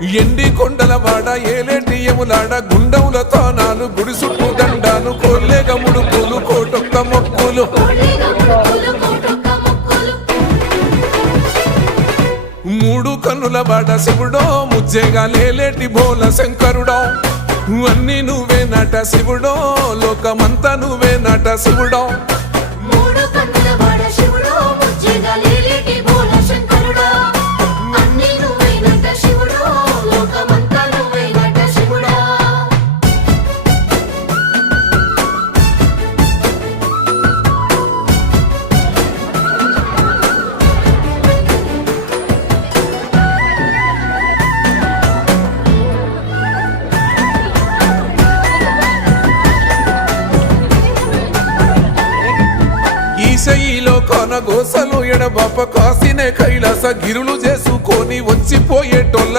ఎండి కొండల వాడ ఏలేటియములాడ గుండముల తానాలు గుడి చుట్టూ దండాలు కోల్లేగ ముడుపులు కోటొక్క మొక్కులు మూడు కన్నుల వాడ శివుడో ముజ్జేగా లేలేటి బోల శంకరుడో అన్ని నువ్వే నట శివుడో లోకమంతా నువ్వే నట శివుడో ఈశయిలో కొనగోసలు ఎడబాప కాసినే కైలాస గిరులు చేసుకొని వచ్చిపోయేటోళ్ళ